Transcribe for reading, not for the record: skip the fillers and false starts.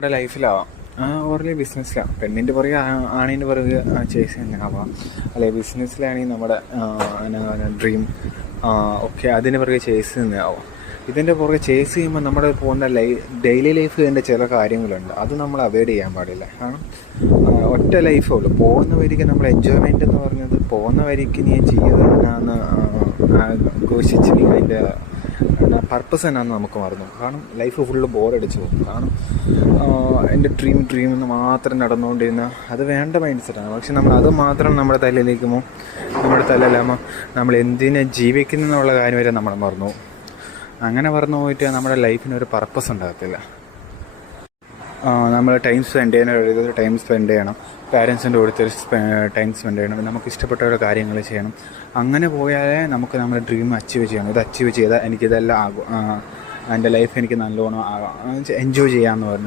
നമ്മുടെ ലൈഫിലാവാം, ഓർലി ബിസിനസ്സിലാവാം, പെണ്ണിൻ്റെ പുറകെ ആണിൻ്റെ പുറകെ ചേസ് ചെയ്യുന്നതാവാം, അല്ലെങ്കിൽ ബിസിനസ്സിലാണെങ്കിൽ നമ്മുടെ ഡ്രീം ഒക്കെ അതിൻ്റെ പുറകെ ചേസ് ചെയ്യുന്നതാവാം. ഇതിൻ്റെ പുറകെ ചേസ് ചെയ്യുമ്പോൾ നമ്മുടെ പോകുന്ന ഡെയിലി ലൈഫിൻ്റെ ചില കാര്യങ്ങളുണ്ട്, അത് നമ്മൾ അവോയ്ഡ് ചെയ്യാൻ പാടില്ല. കാരണം ഒറ്റ ലൈഫേ ഉള്ളൂ. പോകുന്ന വഴിക്ക് നമ്മൾ എൻജോയ്മെൻ്റ് എന്ന് പറഞ്ഞത് പോകുന്ന വഴിക്ക് നീ ചെയ്തെന്നാന്ന് ഘോഷിച്ചില്ലെങ്കിൽ അതിൻ്റെ പർപ്പസ് എന്നാന്ന് നമുക്ക് മറന്നു. കാരണം ലൈഫ് ഫുള്ള് ബോറടിച്ചു പോകും. കാരണം എൻ്റെ ഡ്രീം എന്ന് മാത്രം നടന്നുകൊണ്ടിരുന്ന അത് വേണ്ട മൈൻഡ് സെറ്റാണ്. പക്ഷെ നമ്മൾ അത് മാത്രം നമ്മുടെ തലയിലേക്കുമ്പോൾ നമ്മുടെ തലയിലാകുമ്പോൾ നമ്മൾ എന്തിനെ ജീവിക്കുന്നു എന്നുള്ള കാര്യം വരെ നമ്മൾ മറന്നു. അങ്ങനെ മറന്നു പോയിട്ട് നമ്മുടെ ലൈഫിനൊരു പർപ്പസ് ഉണ്ടാകത്തില്ല. നമ്മൾ ടൈം സ്പെൻഡ് ചെയ്യാനൊരു ടൈം സ്പെൻഡ് ചെയ്യണം, പാരൻസിൻ്റെ കൂടെ ടൈം സ്പെൻഡ് ചെയ്യണം, നമുക്ക് ഇഷ്ടപ്പെട്ട ഓരോ കാര്യങ്ങൾ ചെയ്യണം. അങ്ങനെ പോയാലേ നമുക്ക് നമ്മുടെ ഡ്രീം അച്ചീവ് ചെയ്യണം. ഇത് അച്ചീവ് ചെയ്താൽ എനിക്കിതെല്ലാം ആകും, എൻ്റെ ലൈഫ് എനിക്ക് നല്ലോണം എൻജോയ് ചെയ്യാമെന്ന് പറഞ്ഞു.